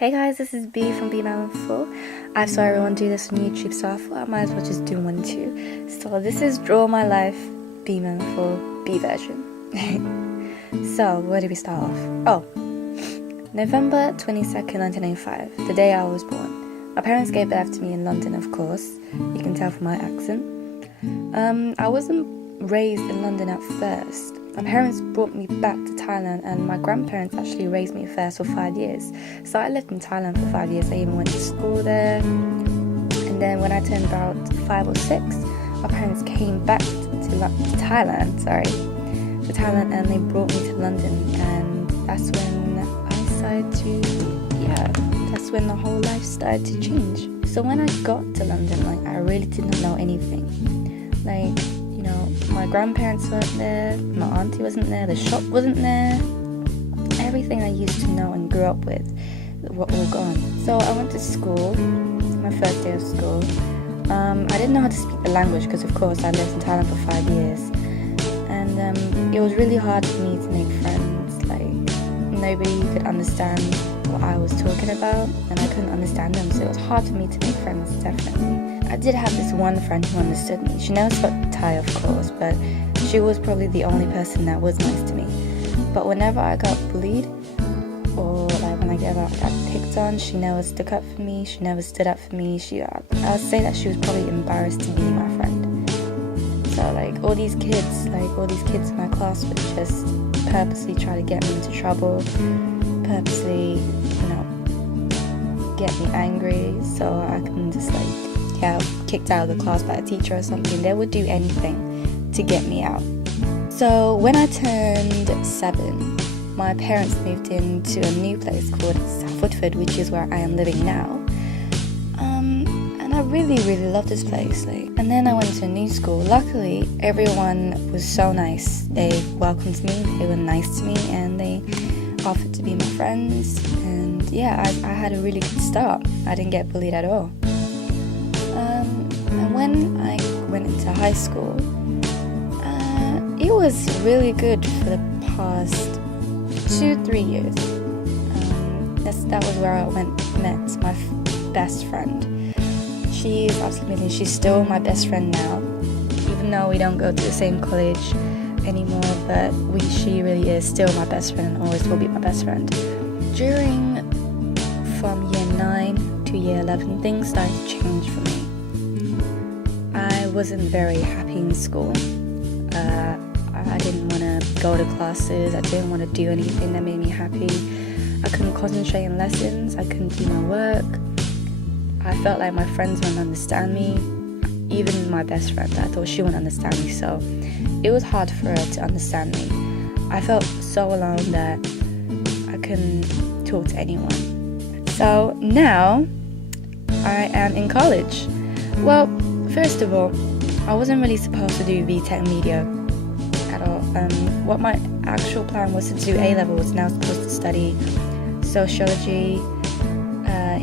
Hey guys, this is B from B Melon. I saw everyone do this on YouTube, so I thought I might as well just do one too. So this is Draw My Life B Melon B version. So where do we start off? Oh, November 22nd, 1995, the day I was born. My parents gave birth to me in London, of course. You can tell from my accent. I wasn't raised in London at first. My parents brought me back to Thailand, and my grandparents actually raised me first for 5 years. So I lived in Thailand for 5 years. I even went to school there. And then when I turned about 5 or 6, my parents came back to Thailand, and they brought me to London. And that's when I started to, that's when the whole life started to change. So when I got to London, I really didn't know anything. My grandparents weren't there, my auntie wasn't there, the shop wasn't there. Everything I used to know and grew up with were all gone. So I went to school, my first day of school. I didn't know how to speak the language because, of course, I lived in Thailand for 5 years. And it was really hard for me to make friends. Nobody could understand what I was talking about, and I couldn't understand them, so it was hard for me to make friends, definitely. I did have this one friend who understood me. She never spoke Thai, of course, but she was probably the only person that was nice to me. But whenever I got bullied, or when I got picked on, she never stuck up for me, she never stood up for me. I would say that she was probably embarrassed to be my friend. So all these kids in my class would just purposely try to get me into trouble, purposely, get me angry, so I can just kicked out of the class by a teacher or something. They would do anything to get me out. So when I turned 7, my parents moved into a new place called South Woodford, which is where I am living now. And I really, really love this place. And then I went to a new school. Luckily, everyone was so nice. They welcomed me, they were nice to me, and they offered to be my friends. And I had a really good start. I didn't get bullied at all. And when I went into high school, it was really good for the past 2-3 years. That was where I met my best friend. She's absolutely amazing. She's still my best friend now, even though we don't go to the same college anymore, but she really is still my best friend and always will be my best friend. From year 9 to year 11, things started to change for me. I wasn't very happy in school. I didn't want to go to classes. I didn't want to do anything that made me happy. I couldn't concentrate in lessons. I couldn't do my work. I felt like my friends wouldn't understand me. Even my best friend, I thought she wouldn't understand me. So it was hard for her to understand me. I felt so alone that I couldn't talk to anyone. So now I am in college. Well, first of all, I wasn't really supposed to do VTech Media at all. What my actual plan was to do A-levels, and I was supposed to study sociology,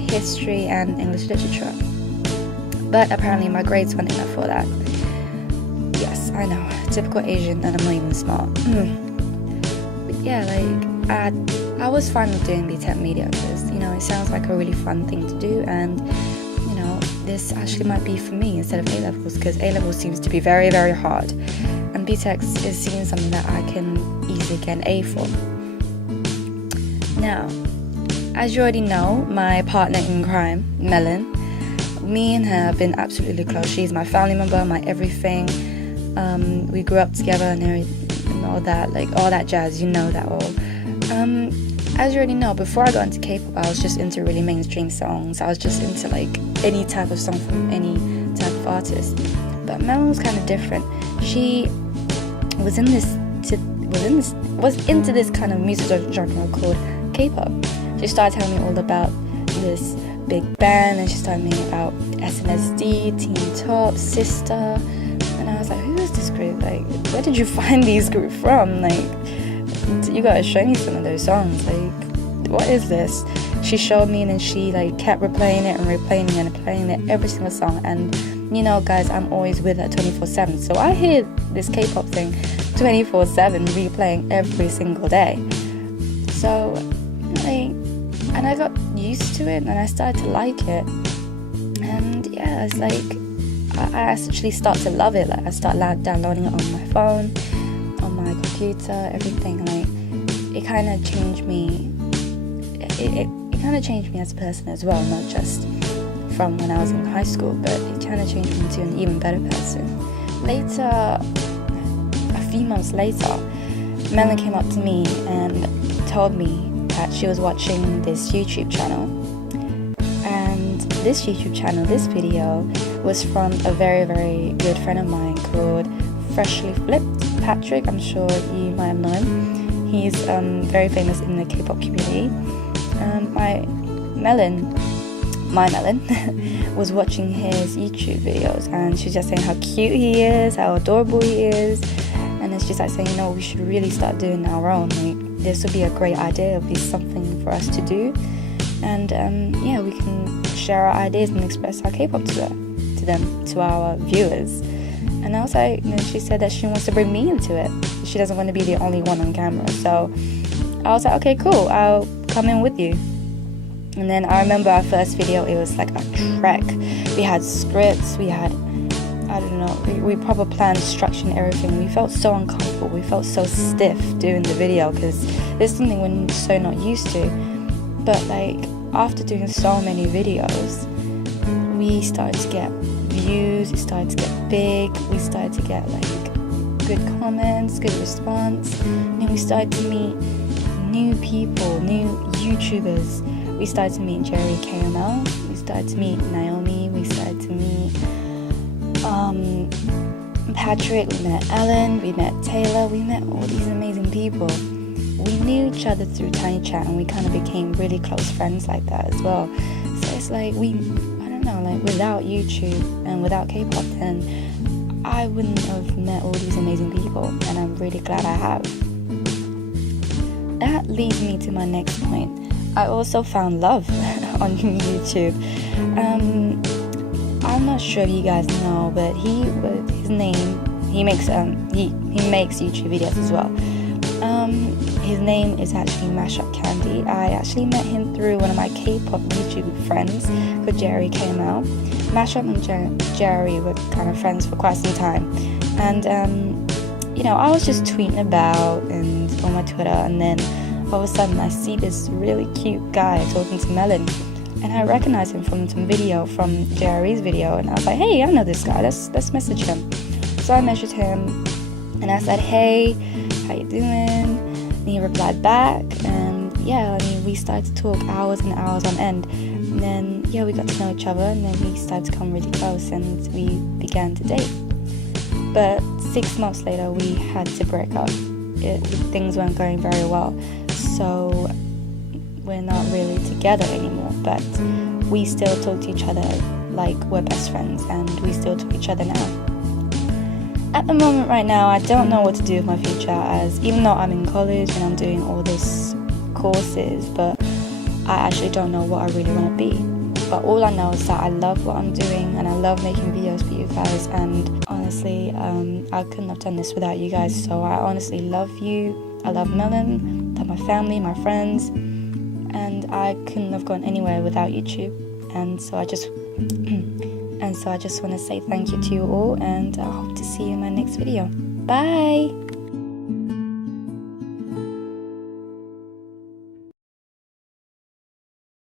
history, and English literature. But apparently my grades weren't enough for that. Yes, I know, typical Asian, and I'm not even smart. But I was fine with doing VTech Media because, it sounds like a really fun thing to do, and this actually might be for me instead of A-levels, because A-levels seems to be very, very hard, and BTEC is seen something that I can easily get an A for. Now, as you already know, my partner in crime, Melon, me and her have been absolutely close. She's my family member, my everything. We grew up together and all that, all that jazz, that all. As you already know, before I got into K-pop, I was just into really mainstream songs. I was just into any type of song from any type of artist. But Melon was kind of different. She was into this kind of music genre called K-pop. She started telling me all about this big band, and she started telling me about SNSD, Teen Top, Sister, and I was like, who is this group? Where did you find these groups from? You gotta show me some of those songs. What is this? She showed me, and then she kept replaying it and replaying it and playing it, every single song. And guys, I'm always with her 24/7, so I hear this K-pop thing 24/7 replaying every single day. So and I got used to it, and I started to like it. And yeah, it's like I actually start to love it. Like I start downloading it on my phone, on my computer, everything. Like it kind of changed me. It kind of changed me as a person as well, not just from when I was in high school, but it kind of changed me into an even better person. Later, a few months later, Melon came up to me and told me that she was watching this YouTube channel, and this YouTube channel, this video was from a very, very good friend of mine called Freshly Flipped, Patrick. I'm sure you might have known. He's very famous in the K-pop community. My Melon was watching his YouTube videos, and she's just saying how cute he is, how adorable he is, and then she's like saying, you know, we should really start doing our own. Like this would be a great idea. It would be something for us to do, and yeah, we can share our ideas and express our K-pop to our viewers. And I was like, you know, she said that she wants to bring me into it. She doesn't want to be the only one on camera. So I was like, okay, cool, I'll come in with you. And then I remember our first video, it was like a trek. We had scripts, we had, I don't know, we proper planned, structure and everything. We felt so uncomfortable, we felt so stiff doing the video because it's something we're so not used to. But like after doing so many videos, we started to get views, it started to get big, we started to get like good comments, good response, and we started to meet new people, new YouTubers. We started to meet Jerry KML, we started to meet Naomi, we started to meet Patrick, we met Ellen, we met Taylor, we met all these amazing people. We knew each other through Tiny Chat, and we kind of became really close friends like that as well. So it's like like without YouTube and without K-pop, then I wouldn't have met all these amazing people, and I'm really glad I have. That leads me to my next point. I also found love on YouTube. I'm not sure if you guys know, but he makes YouTube videos as well. His name is actually Mashup Candy. I actually met him through one of my K-pop YouTube friends called Jerry KML. Mashup and Jerry were kind of friends for quite some time, and you know, I was just tweeting about and on my Twitter, and then all of a sudden I see this really cute guy talking to Melon, and I recognize him from some video from Jerry's video, and I was like, hey, I know this guy, let's message him. So I messaged him and I said, hey, how you doing? And he replied back, and yeah, I mean, we started to talk hours and hours on end, and then yeah, we got to know each other, and then we started to come really close, and we began to date. But 6 months later we had to break up. Things weren't going very well, so we're not really together anymore, but we still talk to each other like we're best friends, and we still talk to each other now. At the moment right now, I don't know what to do with my future, as even though I'm in college and I'm doing all these courses, but I actually don't know what I really want to be. But all I know is that I love what I'm doing, and I love making videos for you guys, and honestly, I couldn't have done this without you guys. So I honestly love you, I love Melon, I love my family, my friends, and I couldn't have gone anywhere without YouTube. And so I just want to say thank you to you all, and I hope to see you in my next video. Bye!